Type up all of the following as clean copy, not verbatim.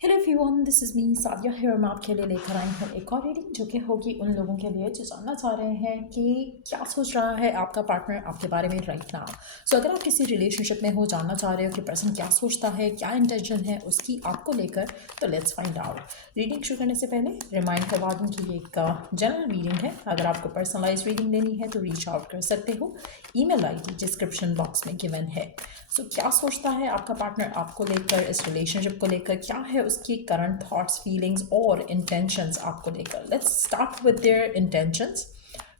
Hello everyone, this is me Sadia है। मैं आपके लिए लेकर आई हूँ एक और रीडिंग जो कि होगी उन लोगों के लिए जो जानना चाह रहे हैं कि क्या सोच रहा है आपका पार्टनर आपके बारे में राइट नाउ। सो अगर आप किसी रिलेशनशिप में हो, जानना चाह रहे हो कि पर्सन क्या सोचता है, क्या इंटेंशन है उसकी आपको लेकर, तो लेट्स फाइंड आउट। रीडिंग शुरू करने से पहले रिमाइंड करवा दूँ कि ये एक जनरल रीडिंग है। अगर आपको पर्सनलाइज रीडिंग लेनी है तो रीच आउट कर सकते हो। ईमेल आईडी डिस्क्रिप्शन बॉक्स में गिवन है। सो क्या सोचता है आपका पार्टनर आपको लेकर, इस रिलेशनशिप को लेकर, क्या है उसकी करंट थॉट्स, फीलिंग्स और इंटेंशंस आपको लेकर। Let's start with their intentions.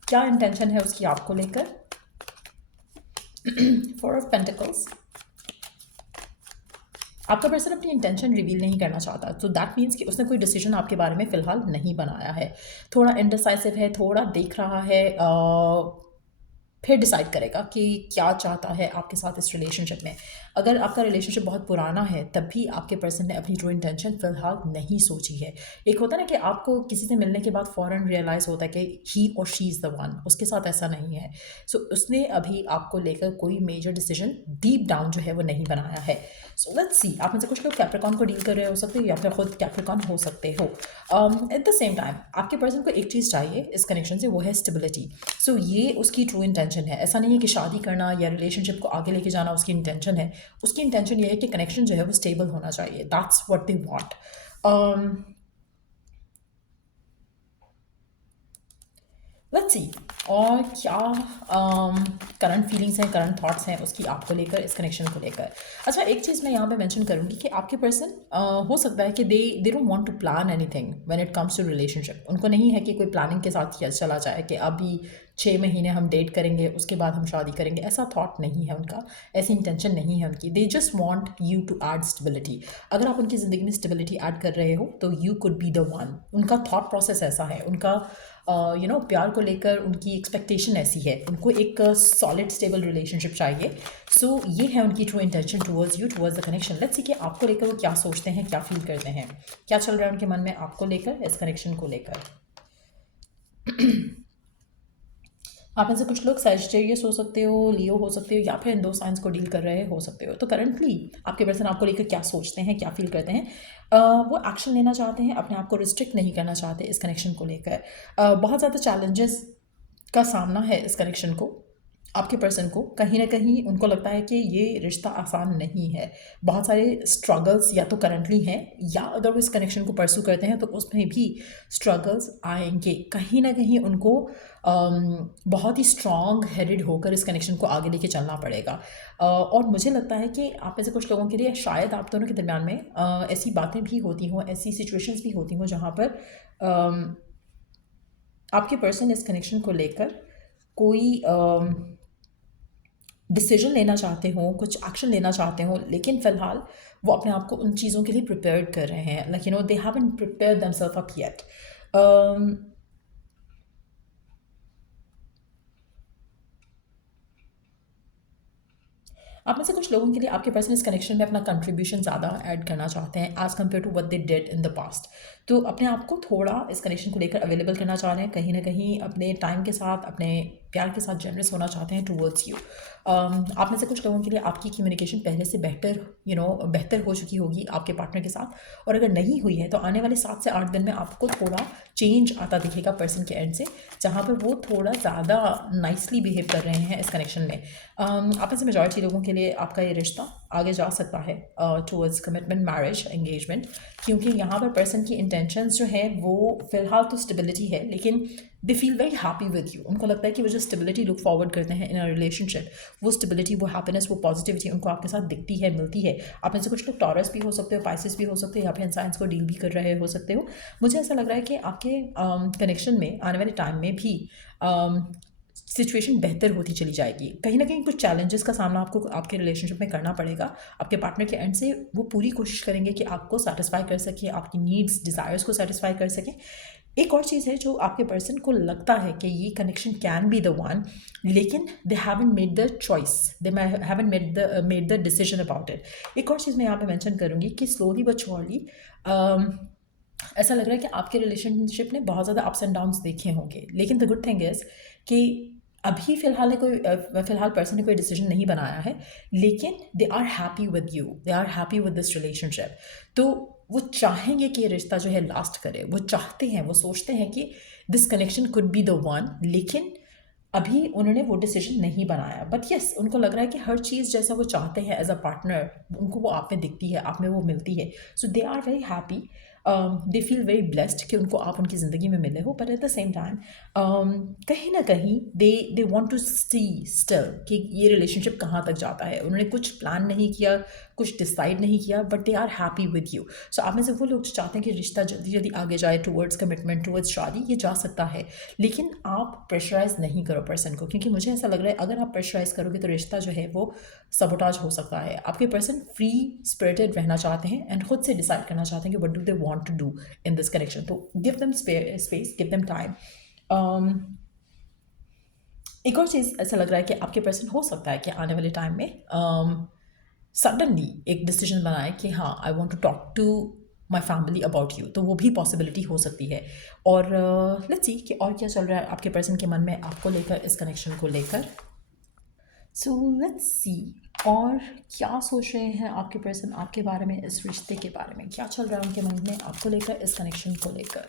क्या इंटेंशन है उसकी आपको लेकर। Four of pentacles. आपका पर्सन अपनी इंटेंशन रिवील नहीं करना चाहता, तो दैट मीन्स कि उसने कोई डिसीजन आपके बारे में फ़िलहाल नहीं बनाया है। थोड़ा इनडिसाइसिव है, थोड़ा देख रहा है, फिर डिसाइड करेगा कि क्या चाहता है आपके साथ इस रिलेशनशिप में। अगर आपका रिलेशनशिप बहुत पुराना है तब भी आपके पर्सन ने अपनी ट्रू इंटेंशन फ़िलहाल नहीं सोची है। एक होता है ना कि आपको किसी से मिलने के बाद फ़ौरन रियलाइज़ होता है कि ही और शी इज़ द वन, उसके साथ ऐसा नहीं है। सो उसने अभी आपको लेकर कोई मेजर डिसीजन डीप डाउन जो है वो नहीं बनाया है। सो लेट्स सी, आप में से कुछ लोग कैप्रिकॉन को डील कर रहे हो सकते हो या फिर खुद कैप्रिकॉन हो सकते हो। एट द सेम टाइम आपके पर्सन को एक चीज़ चाहिए इस कनेक्शन से, वो है स्टेबिलिटी। सो ये उसकी ट्रू इंटेंशन है। ऐसा नहीं है कि शादी करना या रिलेशनशिप को आगे लेके जाना उसकी इंटेंशन है। उसकी इंटेंशन ये है कि कनेक्शन जो है वो स्टेबल होना चाहिए। That's what they want. Let's see और क्या करंट फीलिंग्स हैं, करंट थॉट्स हैं उसकी आपको लेकर, इस कनेक्शन को लेकर। अच्छा, एक चीज़ मैं यहाँ पे मेंशन करूँगी कि आपके पर्सन हो सकता है कि they don't want to plan anything when it comes to relationship. उनको नहीं है कि कोई प्लानिंग के साथ चला जाए कि अभी 6 महीने हम डेट करेंगे उसके बाद हम शादी करेंगे। ऐसा थॉट नहीं है उनका, ऐसी इंटेंशन नहीं है उनकी। They just want you to add stability. अगर आप उनकी ज़िंदगी में स्टेबिलिटी ऐड कर रहे हो तो you could be the one. उनका थॉट प्रोसेस ऐसा है, उनका प्यार को लेकर उनकी एक्सपेक्टेशन ऐसी है। उनको एक सॉलिड स्टेबल रिलेशनशिप चाहिए। सो ये है उनकी true intention towards you, towards the connection. Let's see कि आपको लेकर वो क्या सोचते हैं, क्या फील करते हैं, क्या चल रहा है उनके मन में आपको लेकर, इस कनेक्शन को लेकर। आप में से कुछ लोग सैजिटेरियस हो सकते हो, लियो हो सकते हो या फिर इन दो साइंस को डील कर रहे हो सकते हो। तो करंटली आपके पर्सन आपको लेकर क्या सोचते हैं, क्या फील करते हैं। वो एक्शन लेना चाहते हैं, अपने आप को रिस्ट्रिक्ट नहीं करना चाहते इस कनेक्शन को लेकर। बहुत ज़्यादा चैलेंजेस का सामना है इस कनेक्शन को। आपके पर्सन को कहीं ना कहीं उनको लगता है कि ये रिश्ता आसान नहीं है। बहुत सारे स्ट्रगल्स या तो करंटली हैं, या अगर वो इस कनेक्शन को परसू करते हैं तो उसमें भी स्ट्रगल्स आएंगे। कहीं ना कहीं उनको बहुत ही स्ट्रॉन्ग हेडेड होकर इस कनेक्शन को आगे लेके चलना पड़ेगा। और मुझे लगता है कि आप में से कुछ लोगों के लिए शायद आप दोनों के दरमियान में ऐसी बातें भी होती हों, ऐसी सिचुएशंस भी होती हों जहाँ पर आपके पर्सन इस कनेक्शन को लेकर कोई डिसीजन लेना चाहते हों, कुछ एक्शन लेना चाहते हों, लेकिन फ़िलहाल वो अपने आप को उन चीज़ों के लिए प्रिपेयर्ड कर रहे हैं। Like they haven't prepared themselves up yet. आप में से कुछ लोगों के लिए आपके पर्सन इस कनेक्शन में अपना कंट्रीब्यूशन ज़्यादा ऐड करना चाहते हैं as compare to what they did in the past. तो अपने आप को थोड़ा इस कनेक्शन को लेकर अवेलेबल करना चाह रहे हैं, कहीं ना कहीं अपने टाइम के साथ, अपने प्यार के साथ जनरस होना चाहते हैं टूवर्ड्स यू। आप में से कुछ लोगों के लिए आपकी कम्युनिकेशन पहले से बेहतर बेहतर हो चुकी होगी आपके पार्टनर के साथ। और अगर नहीं हुई है तो आने वाले 7 से 8 दिन में आपको थोड़ा चेंज आता दिखेगा पर्सन के एंड से, जहाँ पर वो थोड़ा ज़्यादा नाइसली बिहेव कर रहे हैं इस कनेक्शन में। आप में से मेजॉरिटी लोगों के लिए आपका ये रिश्ता आगे जा सकता है टुवर्ड्स कमिटमेंट, मैरिज, एंगेजमेंट। क्योंकि यहाँ पर पर्सन की इंटेंशंस जो है वो फ़िलहाल तो स्टेबिलिटी है, लेकिन दे feel very happy with you. उनको लगता है कि वो जो स्टेबिलिटी लुक फॉरवर्ड करते हैं इन अ रिलेशनशिप, वो स्टेबिलिटी, वो हैप्पीनेस, वो पॉजिटिविटी उनको आपके साथ दिखती है, मिलती है। आप में से कुछ लोग टॉरस भी हो सकते हो, पाइसिस भी हो सकते हो, या फिर साइंस को डील भी कर रहे हो सकते हो। मुझे ऐसा लग रहा है कि आपके कनेक्शन में आने वाले टाइम में भी सिचुएशन बेहतर होती चली जाएगी। कहीं ना कहीं कुछ चैलेंजेस का सामना आपको आपके रिलेशनशिप में करना पड़ेगा। आपके पार्टनर के एंड से वो पूरी कोशिश करेंगे कि आपको सेटिस्फाई कर सकें, आपकी नीड्स, डिज़ायर्स को सेटिस्फाई कर सकें। एक और चीज़ है जो आपके पर्सन को लगता है कि ये connection can be the one, लेकिन they haven't made the choice, they haven't made the decision about it. एक और चीज़ मैं यहाँ पे मेंशन करूँगी कि स्लोली बट श्योरली ऐसा लग रहा है कि आपके रिलेशनशिप ने बहुत ज़्यादा अप्स एंड डाउन्स देखे होंगे, लेकिन द गुड थिंग इज़ कि अभी फ़िलहाल पर्सन ने कोई डिसीजन नहीं बनाया है, लेकिन they are happy with you, they are happy with this relationship. तो वो चाहेंगे कि ये रिश्ता जो है लास्ट करे, वो चाहते हैं, वो सोचते हैं कि this connection could be the one, लेकिन अभी उन्होंने वो डिसीजन नहीं बनाया। बट यस, उनको लग रहा है कि हर चीज़ जैसा वो चाहते हैं एज अ पार्टनर, उनको वो आप में दिखती है, आप में वो मिलती है। So they are very happy, they feel very blessed कि उनको आप उनकी ज़िंदगी में मिले हो। But at the same time कहीं ना कहीं they want to see still कि ये रिलेशनशिप कहाँ तक जाता है। उन्होंने कुछ प्लान नहीं किया, कुछ डिसाइड नहीं किया, but they are happy with you. So आप में से वो लोग जो चाहते हैं कि रिश्ता जल्दी जल्दी आगे जाए टूवर्ड्स कमिटमेंट, टूवर्ड्स शादी, ये जा सकता है, लेकिन आप प्रेशराइज नहीं करो पर्सन को, क्योंकि मुझे ऐसा लग रहा है अगर आप प्रेशराइज करोगे तो रिश्ता जो है वो सबोटाज हो सकता है। आपके पर्सन फ्री स्पिरिटेड रहना चाहते हैं एंड खुद से डिसाइड करना चाहते हैं कि what do they want to do in this connection. तो give them space, give them time. एक और चीज़ ऐसा लग रहा है कि आपके पर्सन हो सकता है कि आने वाले टाइम में सडनली एक डिसीजन बनाए कि हाँ, I want to talk to my family about you, तो वो भी पॉसिबिलिटी हो सकती है। और लेट्स सी कि और क्या चल रहा है आपके पर्सन के मन में आपको लेकर, इस कनेक्शन को लेकर। सो लेट्स सी और क्या सोच रहे हैं आपके पर्सन आपके बारे में, इस रिश्ते के बारे में क्या चल रहा है उनके मन में आपको लेकर, इस कनेक्शन को लेकर।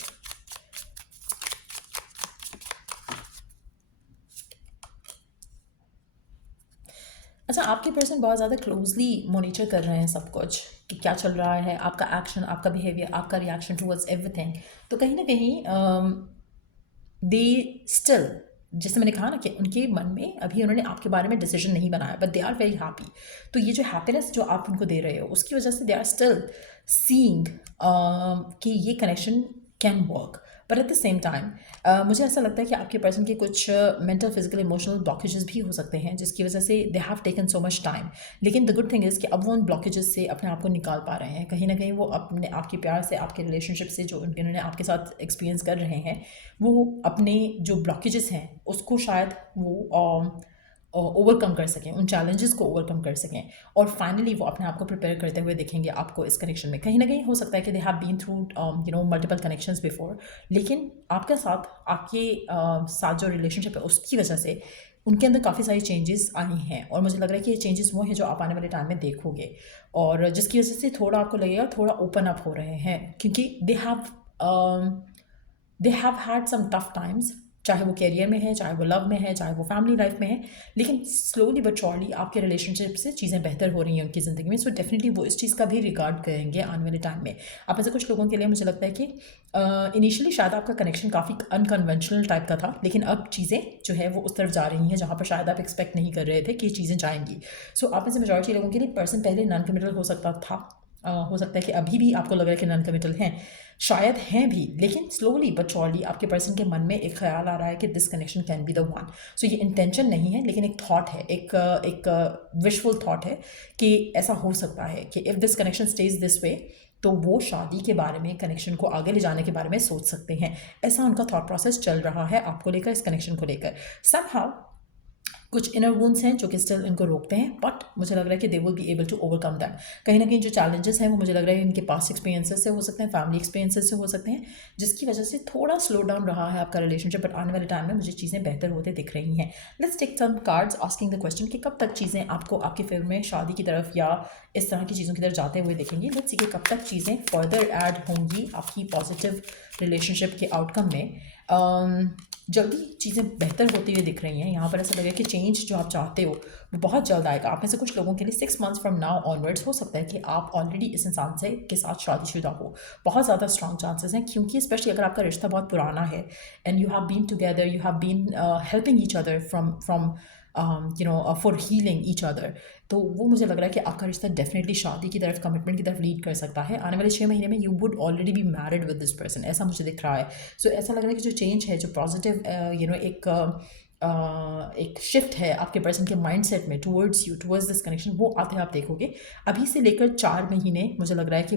अच्छा, आपके पर्सन बहुत ज़्यादा क्लोजली मॉनिटर कर रहे हैं सब कुछ कि क्या चल रहा है, आपका एक्शन, आपका बिहेवियर, आपका रिएक्शन टुवर्ड्स एवरीथिंग। तो कहीं ना कहीं दे स्टिल, जैसे मैंने कहा ना कि उनके मन में अभी उन्होंने आपके बारे में डिसीजन नहीं बनाया, but they are very happy. तो ये जो हैप्पीनेस जो आप उनको दे रहे हो उसकी वजह से दे आर स्टिल सीइंग कि ये connection can work. But at the same time मुझे ऐसा लगता है कि आपके पर्सन के कुछ मेंटल, फिजिकल, इमोशनल ब्लॉकेजेस भी हो सकते हैं जिसकी वजह से they have taken so much time. लेकिन द गुड थिंग इज़ कि अब वो उन ब्लॉकेजेस से अपने आप को निकाल पा रहे हैं। कहीं ना कहीं वो अपने आपके प्यार से, आपके रिलेशनशिप से जो इन्होंने आपके साथ एक्सपीरियंस कर रहे हैं, वो अपने जो ब्लॉकेजेस हैं उसको शायद वो ओवरकम कर सकें, उन चैलेंजेस को ओवरकम कर सकें, और फाइनली वो अपने आप को प्रिपेयर करते हुए दिखेंगे आपको इस कनेक्शन में। कहीं ना कहीं हो सकता है कि they have been through multiple connections before, लेकिन आपके साथ, साथ जो रिलेशनशिप है उसकी वजह से उनके अंदर काफ़ी सारी चेंजेस आई हैं। और मुझे लग रहा है कि ये चेंजेस वो हैं जो आप आने वाले टाइम में देखोगे, और जिसकी वजह से थोड़ा आपको लगेगा थोड़ा ओपन अप हो रहे हैं, क्योंकि they have had some tough times, चाहे वो कैरियर में है, चाहे वो लव में है, चाहे वो फैमिली लाइफ में है, लेकिन स्लोली बट श्योरली आपके रिलेशनशिप से चीज़ें बेहतर हो रही हैं उनकी ज़िंदगी में। सो डेफिनेटली वो इस चीज़ का भी रिगार्ड करेंगे आने वाले टाइम में। आप ऐसे कुछ लोगों के लिए मुझे लगता है कि इनिशियली शायद आपका कनेक्शन काफ़ी अनकन्वेंशनल टाइप का था, लेकिन अब चीज़ें जो है वो उस तरफ जा रही हैं जहाँ पर शायद आप एक्सपेक्ट नहीं कर रहे थे कि चीज़ें जाएंगी। सो आप में से मेजॉरिटी लोगों के लिए पर्सन पहले नॉन कमिटल हो सकता था, हो सकता है कि अभी भी आपको लग रहा है कि नॉन कमिटल हैं, शायद हैं भी, लेकिन स्लोली बट श्योरली आपके पर्सन के मन में एक ख्याल आ रहा है कि this connection can be the one. So ये इंटेंशन नहीं है, लेकिन एक थॉट है, एक विशफुल थॉट है कि ऐसा हो सकता है कि if this connection stage this way, तो वो शादी के बारे में, कनेक्शन को आगे ले जाने के बारे में सोच सकते हैं। ऐसा उनका थॉट प्रोसेस चल रहा है आपको लेकर, इस कनेक्शन को लेकर। समहाउ कुछ इनर वुंड्स हैं जो कि स्टिल इनको रोकते हैं, बट मुझे लग रहा है कि they will be able to overcome that. कहीं ना कहीं जो चैलेंजेस हैं वो मुझे लग रहा है इनके पास्ट एक्सपीरियंसेस से हो सकते हैं, फैमिली एक्सपीरियंसेस से हो सकते हैं, जिसकी वजह से थोड़ा स्लो डाउन रहा है आपका रिलेशनशिप। बट आने वाले टाइम में मुझे चीज़ें बेहतर होते दिख रही हैं। Let's take some cards asking the question कि कब तक चीज़ें आपको आपके फेवर में शादी की तरफ या इस तरह की चीज़ों की तरफ जाते हुए दिखेंगी। लेट्स सी कि कब तक चीज़ें फर्दर ऐड होंगी आपकी पॉजिटिव रिलेशनशिप के आउटकम में। जल्दी चीज़ें बेहतर होती हुई दिख रही हैं। यहाँ पर ऐसा लगे कि चेंज जो आप चाहते हो वो बहुत जल्द आएगा। आप में से कुछ लोगों के लिए 6 मंथ्स फ्रॉम नाउ ऑनवर्ड्स हो सकता है कि आप ऑलरेडी इस इंसान से के साथ शादीशुदा हो। बहुत ज़्यादा स्ट्रॉन्ग चांसेस हैं, क्योंकि स्पेशली अगर आपका रिश्ता बहुत पुराना है and you have been together, you have been helping each other from for healing each other, तो वो मुझे लग रहा है कि आपका रिश्ता डेफिनेटली शादी की तरफ, कमिटमेंट की तरफ लीड कर सकता है। आने वाले 6 महीने में you would already be married with this person, ऐसा मुझे दिख रहा है। सो ऐसा लग रहा है कि जो चेंज है, जो पॉजिटिव एक शिफ्ट है आपके पर्सन के माइंडसेट में towards you, towards this connection, वो आते आप देखोगे। अभी से लेकर 4 महीने मुझे लग रहा है कि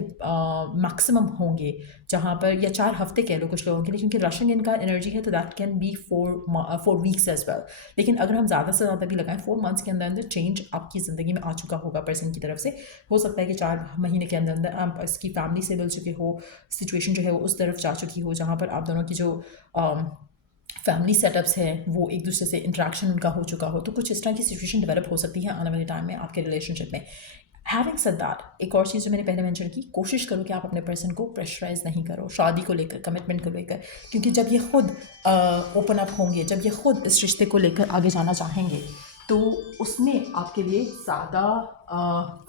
मैक्सिमम होंगे, जहाँ पर, या 4 हफ्ते कह लो कुछ लोगों के लिए, क्योंकि रशिंग इनका एनर्जी है, तो that can be 4 weeks as well. लेकिन अगर हम ज़्यादा से ज़्यादा भी लगाएं, 4 मंथ्स के अंदर अंदर चेंज आपकी ज़िंदगी में आ चुका होगा पर्सन की तरफ से। हो सकता है कि 4 महीने के अंदर अंदर आप इसकी फैमिली से मिल चुके हो, सिचुएशन जो है वो उस तरफ जा चुकी हो जहाँ पर आप दोनों की जो फैमिली सेटअप्स हैं वो एक दूसरे से इंट्रैक्शन उनका हो चुका हो। तो कुछ इस तरह की सिचुएशन डेवलप हो सकती है आने वाले टाइम में आपके रिलेशनशिप में। हैविंग सेड दैट, एक और चीज़ जो मैंने पहले मेंशन की, कोशिश करो कि आप अपने पर्सन को प्रेशराइज नहीं करो शादी को लेकर, कमिटमेंट को लेकर, क्योंकि जब ये खुद ओपन अप होंगे, जब ये खुद इस रिश्ते को लेकर आगे जाना चाहेंगे, तो उसमें आपके लिए ज़्यादा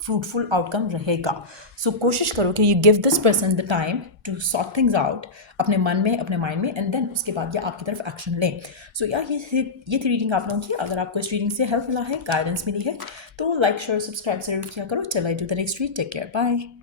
फ्रूटफुल आउटकम रहेगा। सो कोशिश करो कि you give this person the time to sort things out अपने मन में, अपने माइंड में, एंड देन उसके बाद ये आपकी तरफ एक्शन लें। सो या ये थी रीडिंग आप लोगों की। अगर आपको इस रीडिंग से हेल्प मिला है, गाइडेंस मिली है, तो लाइक शेयर सब्सक्राइब जरूर किया करो। चल I do the next read. Take care, bye.